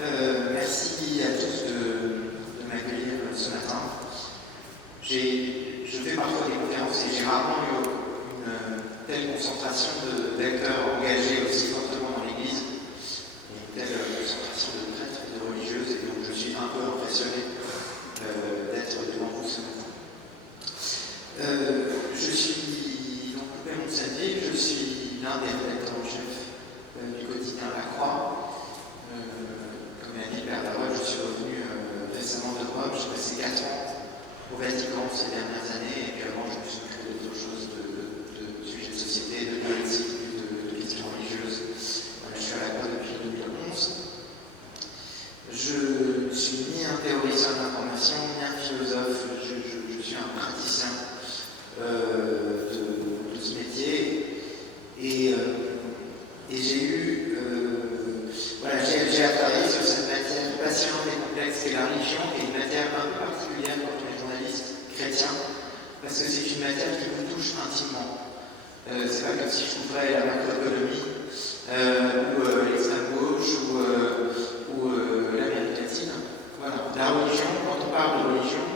Merci à tous de m'accueillir ce matin. Je fais parfois des conférences et j'ai rarement eu une telle concentration d'acteurs engagés aussi fortement dans l'Église, et une telle concentration de prêtres et de religieuses, et donc je suis un peu impressionné d'être devant vous ce matin. Je suis donc Coupé Montsaville, je suis l'un des rédacteurs en chef du quotidien La Croix. Comme l'a dit Père Laroche, je suis revenu récemment de Rome. J'ai passé 4 ans au Vatican ces dernières années, et puis avant, je me suis occupé d'autres choses, de sujets de société, de politique, de questions religieuses. Voilà, je suis à La Croix depuis 2011. Je ne suis ni un théoricien de l'information, ni un philosophe. Je suis un praticien de ce métier. Et j'ai eu. Voilà, j'ai travaillé sur cette matière passionnante et complexe qu'est la religion, qui est une matière un peu particulière quand on est journaliste chrétien, parce que c'est une matière qui vous touche intimement. C'est pas comme si je trouverais la macroéconomie, ou l'extrême gauche, ou l'Amérique latine. Voilà. La religion, quand on parle de religion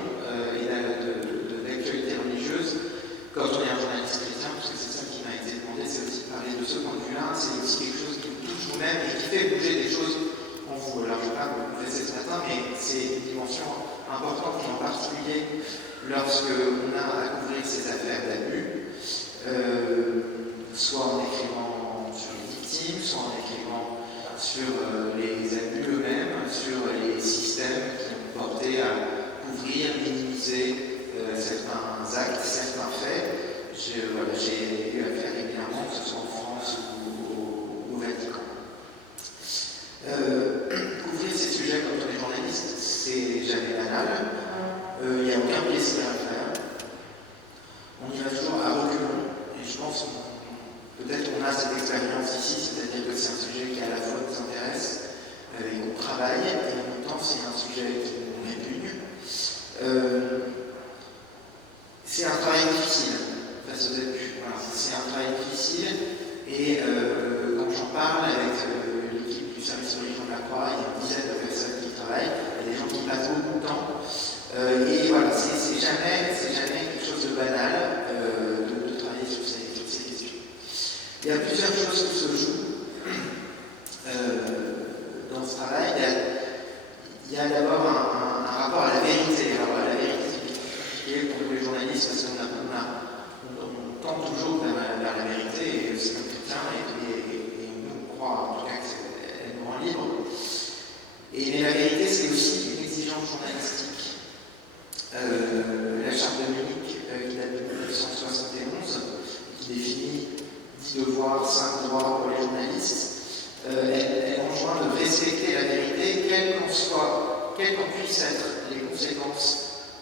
et de l'actualité religieuse, quand on est un journaliste chrétien, parce que c'est ça qui m'a été demandé, c'est aussi de parler de ce point de vue-là, c'est aussi quelque chose qui vous touche vous-même et qui fait bouger des choses en vous. Alors je ne vais pas vous confesser ce matin, mais c'est une dimension importante, et en particulier lorsque on a à couvrir ces affaires d'abus, soit en écrivant sur les victimes, soit en écrivant sur les abus eux-mêmes, sur les systèmes qui ont porté à couvrir, minimiser certains actes, certains faits. J'ai eu affaire régulièrement, que ce soit en France ou au Vatican. Couvrir ces sujets quand on est journaliste, c'est jamais banal. Il n'y a aucun plaisir à le faire. On y va toujours à reculons, et je pense peut-être qu'on a cette expérience ici, c'est-à-dire que c'est un sujet qui à la fois nous intéresse et qu'on travaille, et en même temps c'est un sujet qui nous répugne. C'est un travail difficile face aux abus. Voilà. C'est un travail difficile, et quand j'en parle avec l'équipe du service religion de La Croix, il y a une dizaine de personnes qui travaillent, il y a des gens qui passent beaucoup de temps, et voilà, c'est jamais quelque chose de banal de travailler sur ces questions. Il y a plusieurs choses qui se jouent dans ce travail. Il y a d'abord un rapport à la vérité. Alors la vérité, c'est compliqué pour les journalistes parce qu'on tend toujours vers la vérité, et c'est un chrétien, et nous on croit en tout cas qu'elle nous rend libre. Mais la vérité, c'est aussi une exigence journalistique. La charte de Munich, qui date de 1971, qui définit 10 devoirs, 5 droits pour les journalistes, elle enjoint de respecter la vérité, quelles qu'en puissent être les conséquences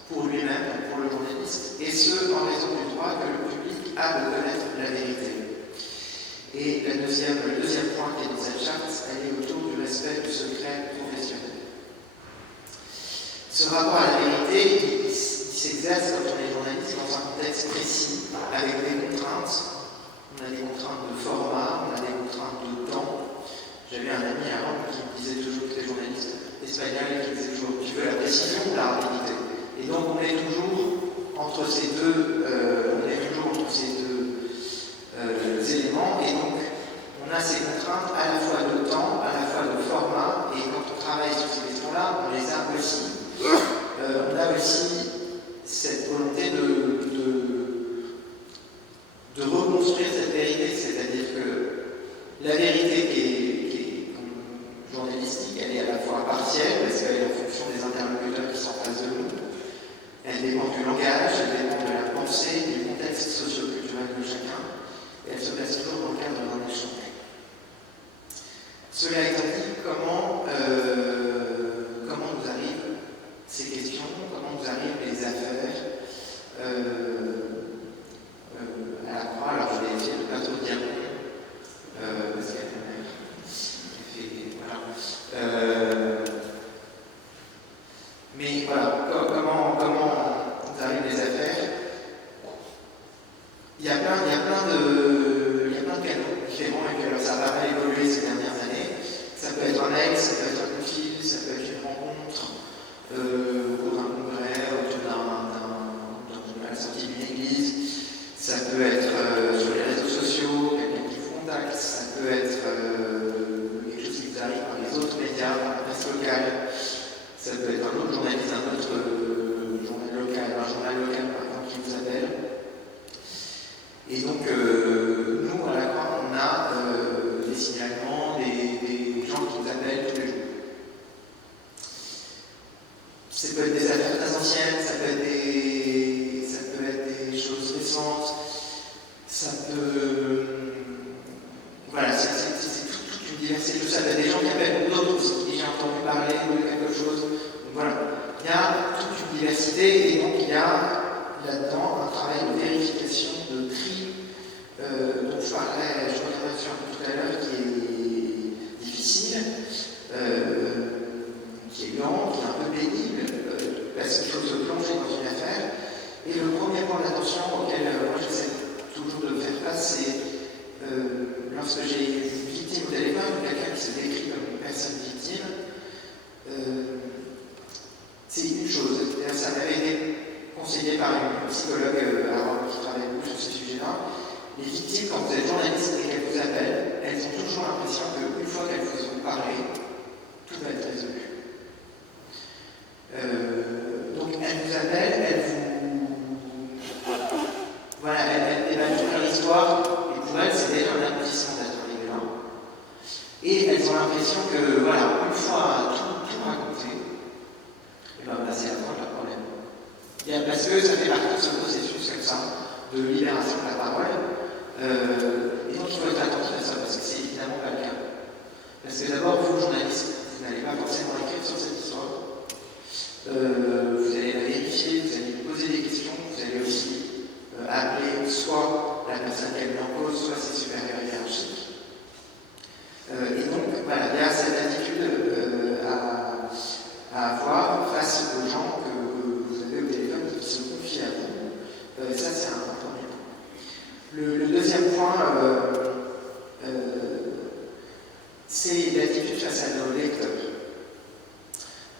pour lui-même, pour le journaliste, et ce, en raison du droit que le public a de connaître la vérité. Et le deuxième point qui est dans cette charte, elle est autour du respect du secret professionnel. Ce rapport à la vérité, il s'exerce quand on est journaliste dans un contexte précis, avec des contraintes. On a des contraintes de format, on a des contraintes de temps. J'avais un ami à Rome qui me disait toujours que c'était journaliste espagnol, qui disait toujours tu veux la précision ou la rapidité. Et donc on est toujours entre ces deux, éléments, et donc on a ces contraintes à la fois de temps, à la fois de format, et quand on travaille sur ces questions-là, on les a aussi. On a aussi cette volonté de reconstruire cette vérité, c'est-à-dire que la vérité qui est journalistique, elle est à la fois partielle, parce qu'elle est en fonction des interlocuteurs qui sont en face de nous, elle dépend du langage, elle dépend de la pensée, du contexte socio-culturel de chacun, et elle se place toujours dans le cadre d'un échange. Cela étant dit, comment nous arrivent ces questions, comment nous arrivent les affaires à La Croix. Alors je vais essayer de ne pas trop dire parce qu'il y a une mère qui fait. Voilà. Mais voilà, comment nous arrivent les affaires. Il y a plein de canaux différents, et puis alors ça a pas mal évolué ces dernières années. Ça Ça peut être un autre journaliste, un autre journal local, un journal local par exemple qui vous appelle. Et donc, nous, à la Croix, on a des signalements, des gens qui nous appellent tous les jours. Ça peut être des affaires très anciennes, ça peut être des choses récentes, ça peut... Voilà, c'est toute une diversité de tout ça. Il y a des gens qui appellent d'autres qui j'ai entendu parler de quelque chose. Donc voilà, il y a toute une diversité et donc il y a là-dedans un travail de vérification, de tri, dont je reviendrai sur tout à l'heure, qui est difficile, qui est lent, qui est un peu pénible, parce qu'il faut se plonger dans une affaire. Et le premier point d'attention auquel moi j'essaie toujours de faire face, c'est lorsque j'ai une victime au téléphone ou quelqu'un qui se décrit comme une personne victime, c'est une chose. Ça m'avait été conseillé par une psychologue à Rome qui travaille beaucoup sur ces sujets-là. Les victimes, quand vous êtes journaliste et qu'elles vous appellent, elles ont toujours l'impression qu'une fois qu'elles vous ont parlé, tout va être résolu. Donc elles vous appellent, elles évaluent leur histoire, et pour elles, c'est déjà un aboutissement d'être arrivé là. Et elles ont l'impression que, voilà, une fois tout raconté, et bien c'est la fin de leur problème. Parce que ça fait partie de ce processus comme ça, de libération de la parole. Et donc il faut être attentif à ça, parce que c'est évidemment pas le cas. Parce que d'abord, vous, journalistes, vous n'allez pas forcément écrire sur cette histoire. Vous allez la vérifier, vous allez lui poser des questions, vous allez aussi appeler soit la personne qui a mis en cause, soit ses supérieurs hiérarchiques. Et donc, voilà, il y a cette attitude à avoir face aux gens que vous avez au téléphone et qui se confient à vous. Ça, c'est un premier point. Le deuxième point, c'est l'attitude face à nos lecteurs.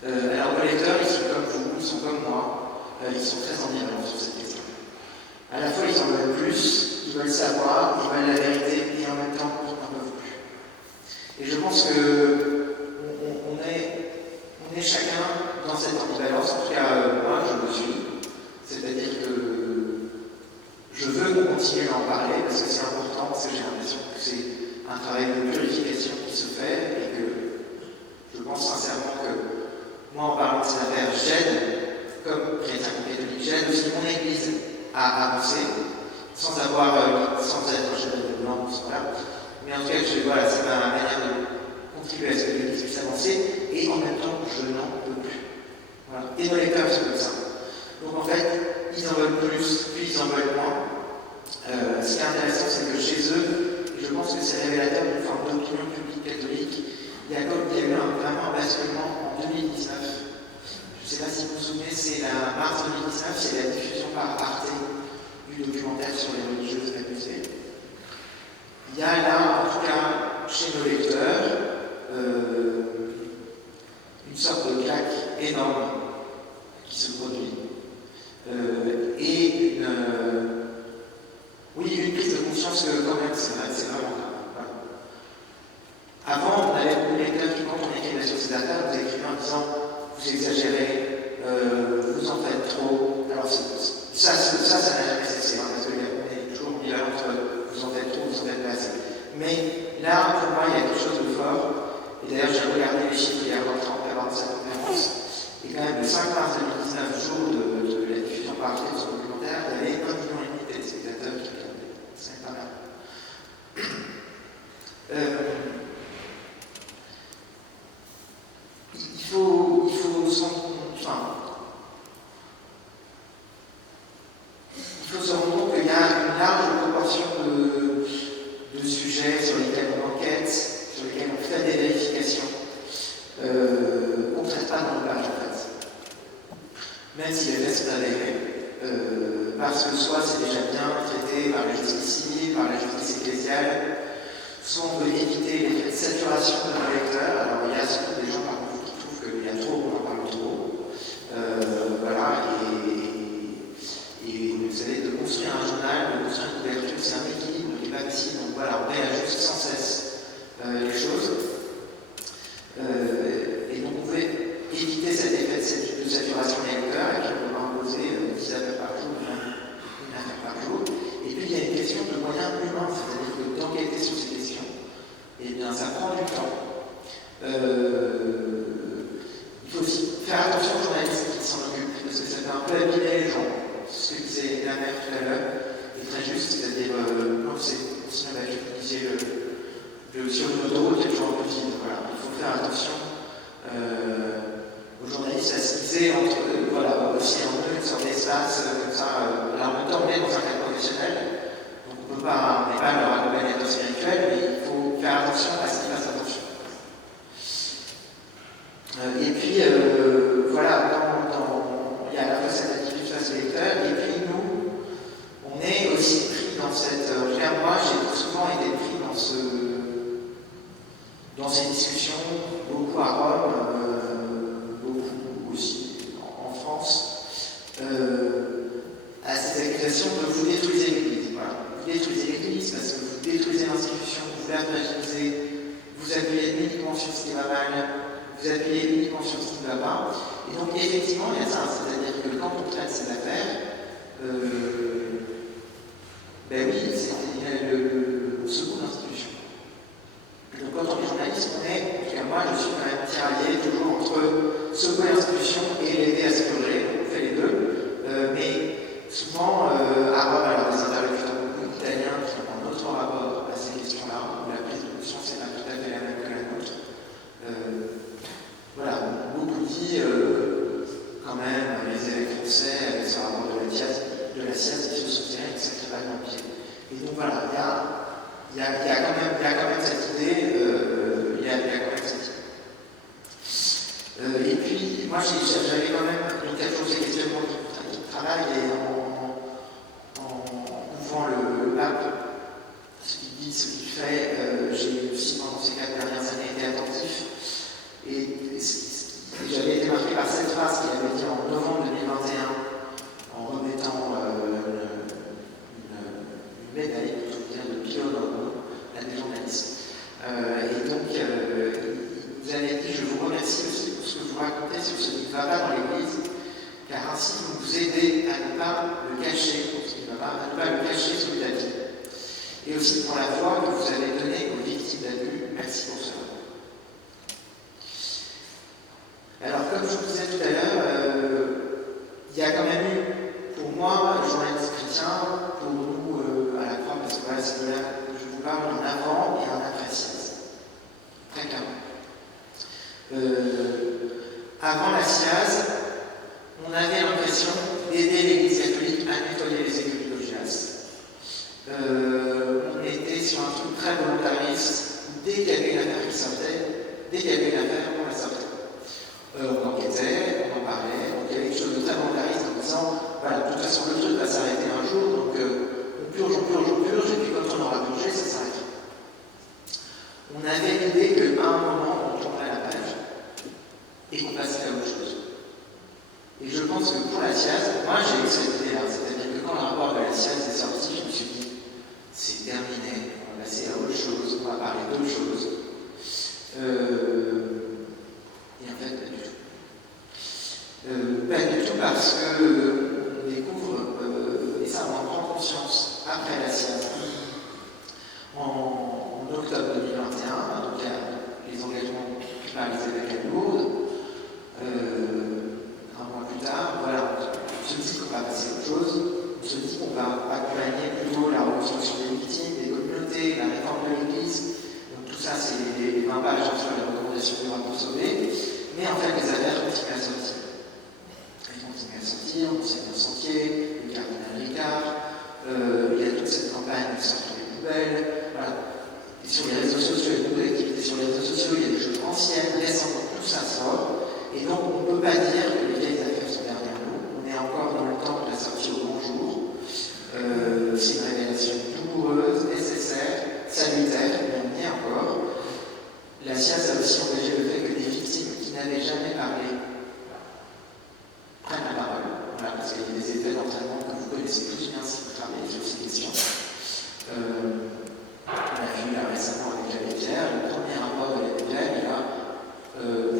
Alors, nos lecteurs, ils sont comme vous, ils sont comme moi, ils sont très ambivalents sur cette question. À la fois, ils en veulent plus, ils veulent savoir, ils veulent la vérité, et en même temps, ils n'en peuvent plus. Et je pense qu'on est chacun dans cette ambivalence, en tout cas, moi, je le suis. C'est-à-dire que je veux qu'on continue à en parler, parce que c'est important, parce que j'ai l'impression que c'est un travail de purification qui se fait, et que je pense sincèrement que moi, en parlant de cette affaire, j'aide, comme chrétien ou catholique, j'aide aussi mon Église à avancer, sans être un chevalier de blanc, voilà. Mais en tout cas, c'est ma manière de contribuer à ce que l'Église puisse avancer, et en même temps, je n'en peux plus. Voilà. Et nos lecteurs sont comme ça. Donc en fait, ils en veulent plus, puis ils en veulent moins. Ce qui est intéressant, c'est que chez eux, et je pense que c'est révélateur d'une forme d'opinion publique catholique, il y a eu vraiment un basculement en 2019. Je ne sais pas si vous vous souvenez, c'est la mars 2019, c'est la diffusion par Arte du documentaire sur les religieuses abusées. Il y a là, en tout cas, chez nos lecteurs, une sorte de claque énorme qui se produit. Et une prise de conscience que quand même, c'est vraiment grave. Voilà. Avant, on avait beaucoup de lecteurs qui, quand on écrivait sur ces affaires, vous écrivaient en disant vous exagérez, vous en faites trop. Alors ça n'a jamais cessé, hein, parce qu'on est toujours ambivalent entre vous en faites trop, vous en faites pas assez. Mais là, pour moi, il y a quelque chose de fort. Et d'ailleurs, j'ai regardé les chiffres hier dans le temps avant de sa conférence. Et quand même, le 5 mars 2019, jour de la diffusion par Arte de son documentaire, il y avait 1,5 million de téléspectateurs qui regardaient. C'est pas mal. Il faut se rendre compte qu'il y a une large proportion de sujets sur lesquels on enquête, sur lesquels on fait des vérifications, qu'on ne traite pas dans le page en fait. Même si les faits sont avérés, parce que soit c'est déjà bien traité par la justice civile, par la justice ecclésiale, soit on veut éviter l'effet de saturation de nos lecteurs. Alors il y a surtout des gens parmi vous qui trouvent qu'il y a trop, on en parle trop. Voilà, et vous savez, de construire un journal, de construire une couverture, c'est un équilibre qui n'est pas facile. Donc voilà, on réajuste sans cesse les choses. Et donc on veut éviter cet effet de saturation des lecteurs et puis on va imposer 10 affaires par jour, une affaire par jour. Et puis il y a une question de moyens humains, c'est-à-dire que d'enquêter sur ces questions, eh bien ça prend du temps. Il faut aussi faire attention aux journalistes qui s'en occupent, parce que ça fait un peu abîmer les gens. C'est ce que disait la mère tout à l'heure, est très juste, c'est-à-dire, quand c'est utiliser sur une autoroute, il y a toujours un peu de vide. Voilà. Il faut faire attention aux journalistes à ce qu'ils aient entre voilà, aussi un peu une sorte d'espace comme ça. Alors en même temps, on est dans un cadre professionnel, donc on n'est pas leur accompagnateur spirituel, mais il faut faire attention à ce qu'ils fassent attention. Et puis, voilà, il y a à la fois cette attitude face au lecteur, et puis nous, on est aussi pris dans cette. Moi, j'ai souvent été pris dans ces discussions, beaucoup à Rome, beaucoup aussi en France, à cette accusation de vous détruisez l'Église. Voilà. Vous détruisez l'Église parce que vous détruisez l'institution, vous la fragilisez, vous appuyez uniquement sur ce qui va mal, vous appuyez uniquement sur ce qui ne va pas. Et donc, effectivement, il y a ça. C'est-à-dire que quand on traite ces affaires, ben oui, c'est le second d'institution. Donc, quand on est journaliste, on est, en tout cas moi, je suis quand même tiraillé toujours entre secouer l'institution et l'aider à se purger. On fait les deux. Mais souvent, à Rome, alors des interlocuteurs beaucoup italiens qui ont un autre rapport à ces questions-là, où la prise de conscience n'est pas tout à fait la même que la nôtre. Voilà, beaucoup dit quand même les évêques français avec ce rapport de la sieste qui se soutient avec sacré balle dans le pied. Et donc voilà, il y a quand même cette idée, il y a quand même cette idée. Et puis, moi j'avais quand même quelque chose ces questionnements qui travaillent et en ouvrant le pape, ce qu'il dit, ce qu'il fait, j'ai aussi pendant ces 4 dernières années été attentif. Et j'avais été marqué par cette phrase qu'il avait dit en novembre 2021, en remettant une médaille, je veux dire, de pylône à des journalistes. Et donc, vous avez dit, je vous remercie aussi pour ce que vous racontez sur ce qui ne va pas dans l'Église, car ainsi vous vous aidez à ne pas le cacher, pour ce qui ne va pas, à ne pas le cacher sous le tapis. Et aussi pour la foi que vous avez donnée aux victimes d'abus. Merci pour cela. Alors, comme je vous disais tout à l'heure, il y a quand même eu, pour moi, journaliste chrétien, pour nous, à la croix, parce que voilà, c'est de là que je vous parle, un avant et un après SIAZ. Très clairement. Avant la SIAZ, on avait l'impression d'aider l'Église catholique à nettoyer les écuries d'Augias. On était sur un truc très volontariste, où dès qu'il y avait une affaire qui sortait, on la sortait. On enquêtait, on en parlait, donc il y avait quelque chose de très volontariste en disant, voilà, de toute façon le truc va s'arrêter un jour, donc on purge, et puis quand on aura purgé, ça s'arrêtera. On avait l'idée qu'à un moment, on tournerait la page et qu'on passerait à autre chose. Et je pense que pour la SIAZ, moi j'ai eu cette idée-là, c'est-à-dire que quand le rapport de la SIAZ est sorti, je me suis dit, c'est terminé, on va passer à autre chose, on va parler d'autre chose. Et en fait, pas du tout. Pas du tout parce qu'on découvre, et ça on en prend conscience après la SIAZ, en octobre 2021, donc il y a les engagements pris par les évêques à Lourdes, un mois plus tard, voilà, on se dit qu'on va passer à autre chose, on se dit qu'on va accompagner plutôt la reconstruction des victimes, des communautés, la réforme de l'Église. Donc tout ça, c'est les 20 pages sur les recommandations du rapport Sauvé. Mais en fait, les affaires continuent à sortir. Elles continuent à sortir, on sait bien Sentier, le cardinal Ricard, il y a toute cette campagne de sortir les poubelles, voilà. Et sur les réseaux sociaux, il y a beaucoup d'activités sur les réseaux sociaux, il y a des choses anciennes, récentes, tout ça sort. Et donc, on ne peut pas dire que les vieilles affaires sont derrière nous. On est encore dans le temps de la sortie au grand jour. C'est une révélation douloureuse, nécessaire, salutaire, mais on y est encore. La SIAZ a aussi engagé le fait que des victimes qui n'avaient jamais parlé prennent la parole. Voilà, parce qu'il y a des effets d'entraînement que vous connaissez tous bien si vous travaillez sur ces questions. On a vu là récemment avec l'abbé Pierre, le premier rapport de l'abbé Pierre, il a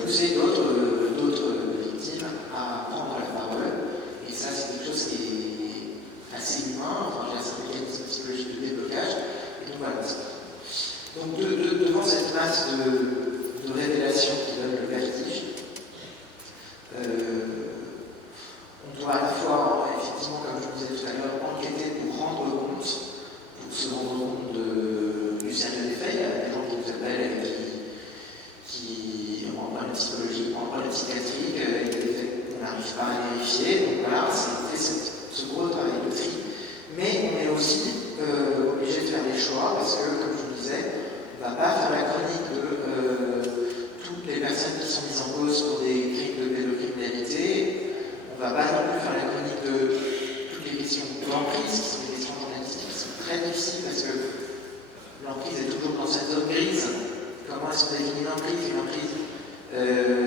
poussé d'autres masse de révélations qui donne le vertige. On doit à la fois, effectivement, comme je vous disais tout à l'heure, enquêter pour rendre compte, pour se rendre compte du sérieux des faits. Il y a des gens qui nous appellent et qui ont un problème psychologique, un problème psychiatrique, et des faits qu'on n'arrive pas à vérifier. Donc voilà, c'est ce gros travail de tri. Mais on est aussi obligé de faire des choix parce que, comme je vous disais, on ne va pas faire la chronique de toutes les personnes qui sont mises en cause pour des crimes de pédocriminalité. On ne va pas non plus faire la chronique de toutes les questions d'emprise, qui sont des questions journalistiques, qui sont très difficiles parce que l'emprise est toujours dans cette zone grise. Comment est-ce qu'on définit l'emprise? Une emprise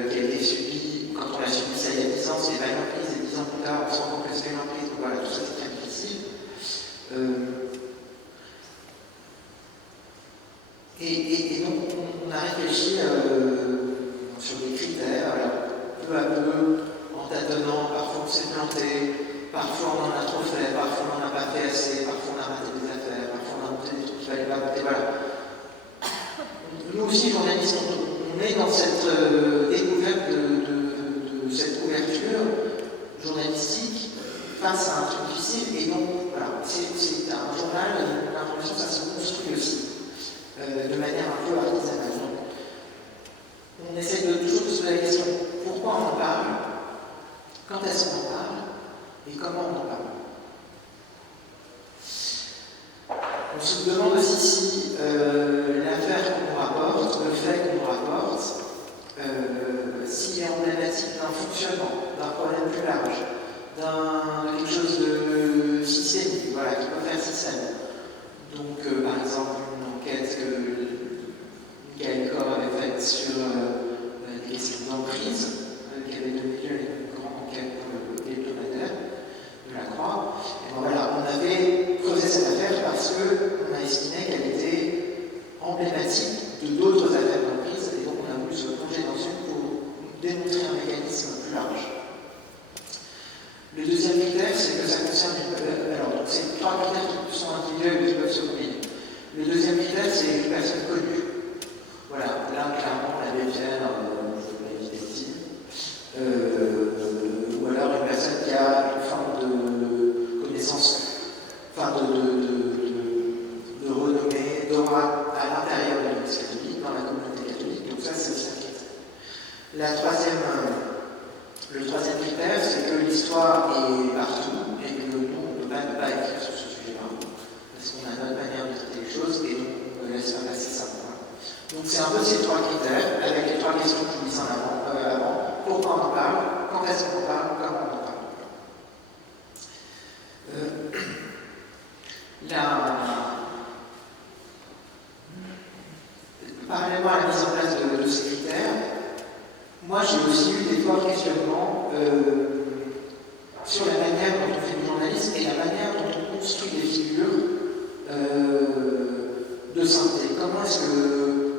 qui a été subie, quand on l'a subie ça il y a 10 ans, c'est pas une emprise, et 10 ans plus tard, on se rend compte que c'est une emprise. Donc voilà, tout ça c'est très difficile. Et donc on a réfléchi sur des critères, alors peu à peu, en tâtonnant, parfois on s'est planté, parfois on en a trop fait, parfois on n'en a pas fait assez, parfois on a raté des affaires, parfois on a monté des trucs qu'il ne fallait pas monter, voilà. Nous aussi, journalistes, on est dans cette découverte de cette ouverture journalistique face à un truc difficile, et donc voilà, c'est un journal, l'information, ça se construit aussi. De manière un peu artisanale. Donc, on essaie de toujours se poser la question pourquoi on en parle, quand est-ce qu'on en parle et comment on en parle. On se demande aussi si l'affaire qu'on nous rapporte, le fait qu'on nous rapporte, s'il est emblématique d'un fonctionnement, d'un problème plus large, de quelque chose de systémique, voilà, qui peut faire système. Donc, par exemple, une enquête que Michael Corr avait faite sur des questions d'emprise, qui avait donné lieu à une grande enquête pour l'hebdomadaire de la Croix. Et ben voilà, on avait creusé cette affaire parce qu'on a estimé qu'elle était emblématique de d'autres affaires d'emprise, et donc on a voulu se plonger dans une pour démontrer un mécanisme plus large. Le deuxième critère, c'est que ça concerne alors, c'est 3 critères qui sont individuels et qui peuvent se combiner. Le deuxième critère, c'est une personne connue. Voilà, là, clairement, la BPR, je ne vais pas éviter ou alors une personne qui a une forme de connaissance, enfin de renommée, d'aura à l'intérieur de l'Église catholique, dans la communauté catholique. Donc ça, c'est aussi un critère. Le troisième critère, c'est que l'histoire est partout et que nous, on ne peut pas écrire sur ce sujet-là. Parce qu'on a notre manière de traiter les choses et donc on ne laisse pas passer ça. Donc c'est un peu ces 3 critères, avec les 3 questions que je vous dis en avant. Pourquoi on en parle, quand est-ce qu'on en parle, comment on en parle. Parallèlement à la mise en place de ces critères, moi j'ai aussi eu des forts questionnements sur la manière dont on fait du journalisme et la manière dont on construit des figures de synthé. Comment est-ce que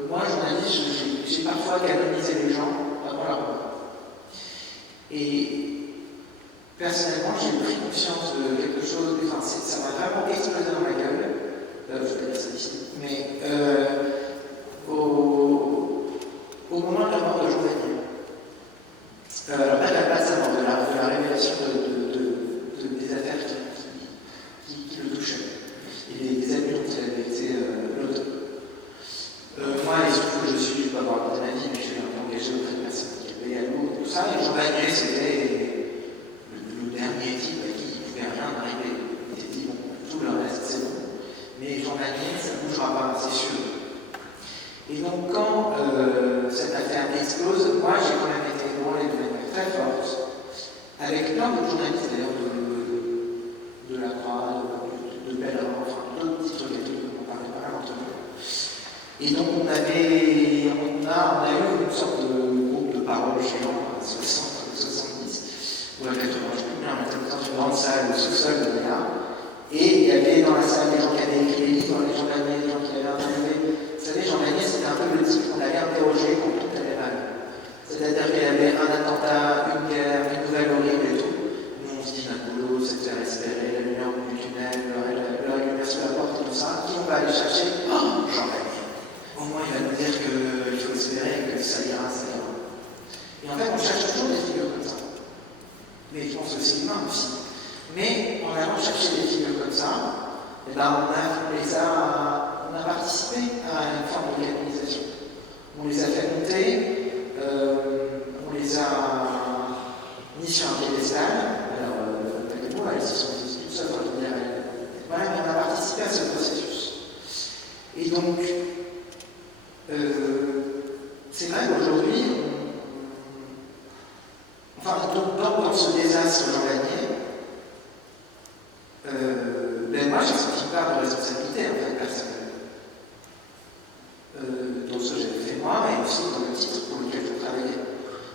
moi, journaliste, j'ai parfois canonisé les gens avant leur mort. Et personnellement, j'ai pris conscience de quelque chose, enfin ça m'a vraiment explosé dans la gueule, je vais dire ça ici, mais au moment de la mort de Jean Daniel. Alors là, pas de sa mort, de la révélation des affaires qui le touchaient, et des abus dont il avait été l'auteur. Moi, il se trouve que je suis, pas avoir raconté ma vie, mais je suis un peu engagé auprès de personnes qui avaient à l'eau, tout ça, et Jean Daniel, c'était le dernier type à qui il ne pouvait rien arriver. Il s'est dit, bon, tout le reste, c'est bon. Mais Jean Daniel, ça ne bougera pas, c'est sûr. Et donc, quand cette affaire explose, moi, j'ai quand même été ébranlé de manière très forte, avec plein de journalistes d'ailleurs de la Croix, de Bellerin, enfin d'autres titres catholiques dont on parlait pas mal entre nous. Et donc on a eu une sorte de groupe de parole géant, 60, 70, ou à 80, je ne sais plus bien, on était dans une grande salle, le sous-sol de l'IA, et il y avait dans la salle des gens qui avaient écrit les livres, les gens qui avaient interviewé. Vous savez, Jean Daniel, c'était un peu le type qu'on allait interroger quand tout allait mal. C'est-à-dire qu'il y avait un attentat, une guerre, une nouvelle horrible et tout. Nous, on se dit, notre boulot, c'est de faire espérer la lumière au bout du tunnel, la lumière sur la porte et tout ça. Qui on va aller chercher? Oh, Jean Daniel. Au moins, il va nous dire que c'est humain aussi. Mais en allant chercher des figures comme ça, eh ben, on a participé à une forme de canonisation. On les a fait monter, on les a mis sur un piédestal. Alors, pas que moi, ils se sont dit tout ça, voilà, mais on a participé à ce processus. Et donc, c'est vrai qu'aujourd'hui, dans ce désastre journalier, moi, j'ai senti une part de responsabilité, en fait, personnelle. Dans ce que j'avais fait moi, mais aussi dans le titre pour lequel je travaillais.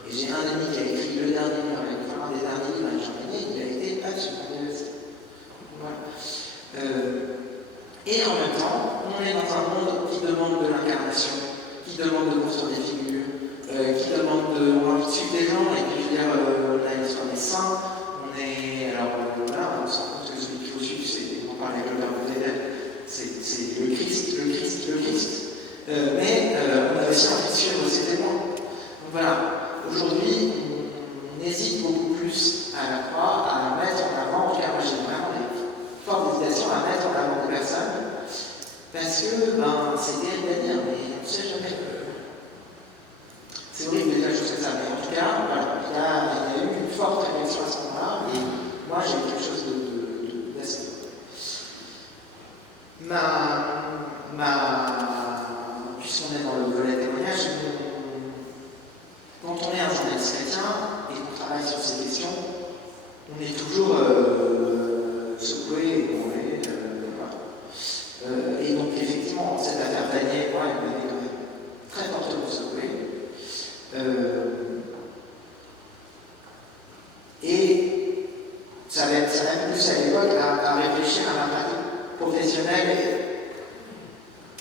Et j'ai un ami qui a écrit le dernier livre, un des derniers livres avec Jean Benet, il a été absolument dévasté. Voilà. Et en même temps, on est dans un monde qui demande de l'incarnation, qui demande de construire des figures, qui demande de suivre des gens, et puis je veux dire, on a l'histoire des saints, on est. Alors voilà, on se rend compte que celui qu'il faut suivre, c'est, on parle avec le père Bouteille, c'est le Christ, le Christ, le Christ. Mais on a aussi envie de suivre ses témoins. Donc voilà, aujourd'hui, on hésite beaucoup plus à la croix, à la mettre en avant, en tout cas moi j'ai vraiment des fortes hésitations à mettre en avant des personnes, parce que c'est terrible à dire, mais on ne sait jamais. C'est horrible de dire des choses comme ça, mais en tout cas, voilà, il y a eu une forte réaction à ce moment-là, et moi j'ai quelque chose d'assez. Puisqu'on est dans le volet témoignage, quand on est un journaliste chrétien et qu'on travaille sur ces questions, on est toujours secoué, ébranlé, voilà. Et donc effectivement, cette affaire Daniel, moi, elle m'avait quand même très fortement secoué. Et ça m'a poussé à l'époque à réfléchir à ma pratique professionnelle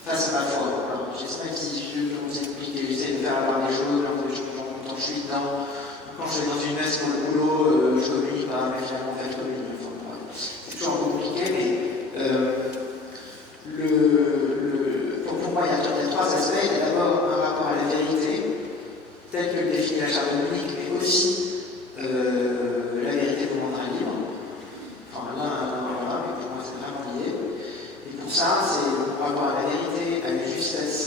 face à ma foi. Alors, j'espère que si je vous explique, j'essaie de faire avoir les choses, quand je suis dedans, quand je vais dans une messe pour le boulot, je communique, mais finalement, en fait, je communique. C'est toujours un peu compliqué, mais pour moi, il y a trois aspects. Il y a d'abord un rapport à la vérité, tel que le définit la charte biblique, mais aussi la vérité du monde libre. Enfin, mais pour moi, c'est vraiment lié. Et pour ça, c'est mon rapport à la vérité, à la justesse,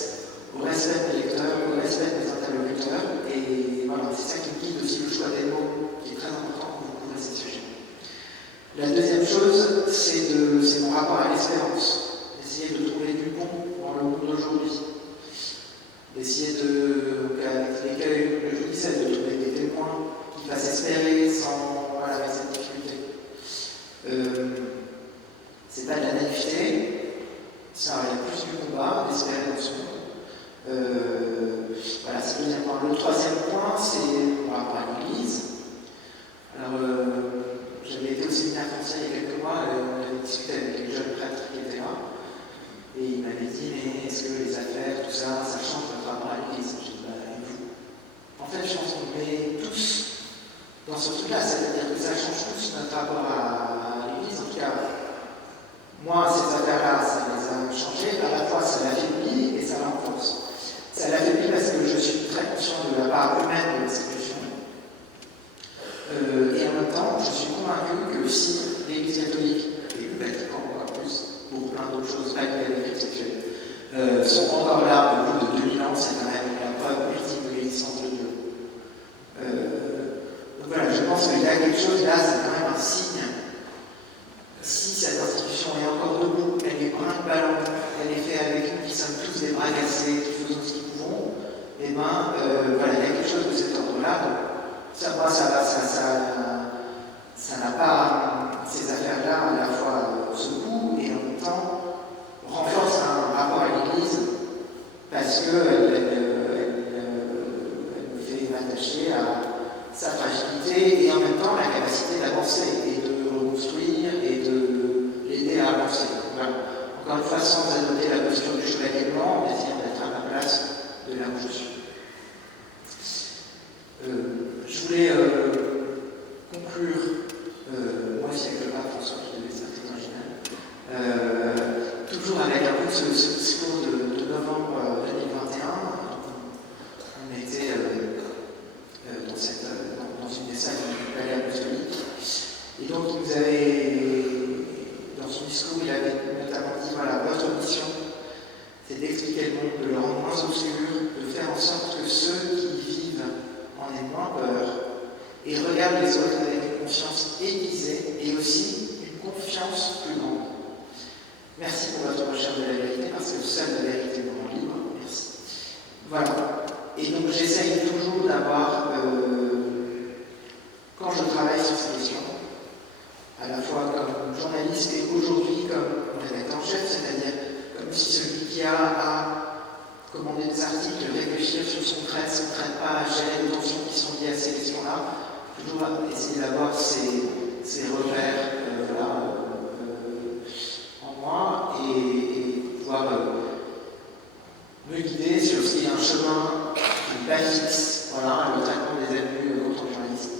au respect des lecteurs, au respect des interlocuteurs. Et voilà, c'est ça qui me guide aussi le choix des mots, qui est très important pour vous couvrir ces sujets. La deuxième chose, c'est mon rapport à l'espérance. Essayer de trouver du bon dans le monde d'aujourd'hui. D'essayer avec lesquels je disais, de trouver des témoins qui fassent espérer sans avec cette difficulté. C'est pas de la naïveté, ça relève plus du combat, d'espérer dans ce monde. Voilà, c'est le deuxième point. Le troisième point, c'est mon rapport à l'Église. Alors, j'avais été au séminaire français il y a quelques mois, on avait discuté avec les jeunes prêtres qui étaient là, et ils m'avaient dit, mais est-ce que les affaires, tout ça, ça change votre rapport à l'Église? J'ai dit, et vous? En fait, je pense qu'on est tous dans ce truc-là, c'est-à-dire que ça change tous notre rapport à l'Église. En tout cas, moi, ces affaires-là, ça les a changées. À la fois, ça l'affaiblit et ça l'enfonce. Ça l'affaiblit parce que je suis très conscient de la part humaine de l'institution. Et en même temps, je suis convaincu que si l'Église catholique et le Vatican encore plus, pour plein d'autres choses, pas que les sexuelles, sont encore là au bout de 2000 ans, c'est quand même la preuve ultime de l'existence de Dieu. Donc voilà, je pense qu'il y a quelque chose là, c'est quand même un signe. Si cette institution est encore debout, elle est brinque-ballante, elle est faite avec nous qui sommes tous des bras cassés, qui faisons ce qu'ils pouvons, et voilà, il y a quelque chose de cet ordre-là. Donc, ça n'a pas ces affaires-là à la fois secoue et en même temps renforce un rapport à l'Église parce qu'elle me fait m'attacher à sa fragilité et en même temps la capacité d'avancer et de reconstruire et de l'aider à avancer. Voilà. Encore une fois, sans adopter la posture du chevalier blanc, en essayant d'être à la place de là où je suis. Je voulais conclure, moi aussi avec le pape François qui devait sortir original, toujours avec un peu ce discours de novembre 2021. On était dans une des salles du palais apostolique regarde les autres avec une confiance aiguisée et aussi une confiance plus grande. Merci pour votre recherche de la vérité, parce que seule la vérité nous rend libre. Merci. Voilà. Et donc j'essaye toujours d'avoir, quand je travaille sur ces questions, à la fois comme journaliste et aujourd'hui comme rédacteur en chef, c'est-à-dire comme si celui qui a à commander des articles, réfléchir sur ce qu'on traite pas, gérer les tensions qui sont liées à ces questions-là, toujours essayer d'avoir ces repères en moi et pouvoir me guider sur ce qui est un chemin qui n'est pas fixe. Voilà, le traitement des abus contre les journalistes,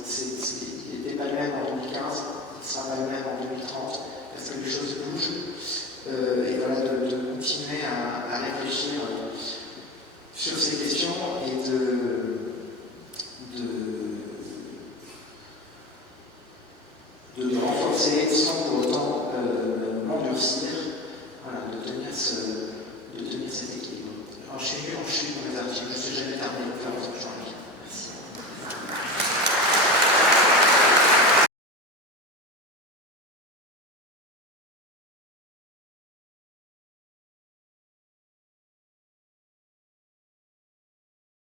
il n'était pas le même en 2015, il ne sera pas le même en 2030, parce que les choses bougent. Et voilà, de continuer à réfléchir sur ces questions et de renforcer sans pour autant m'endurcir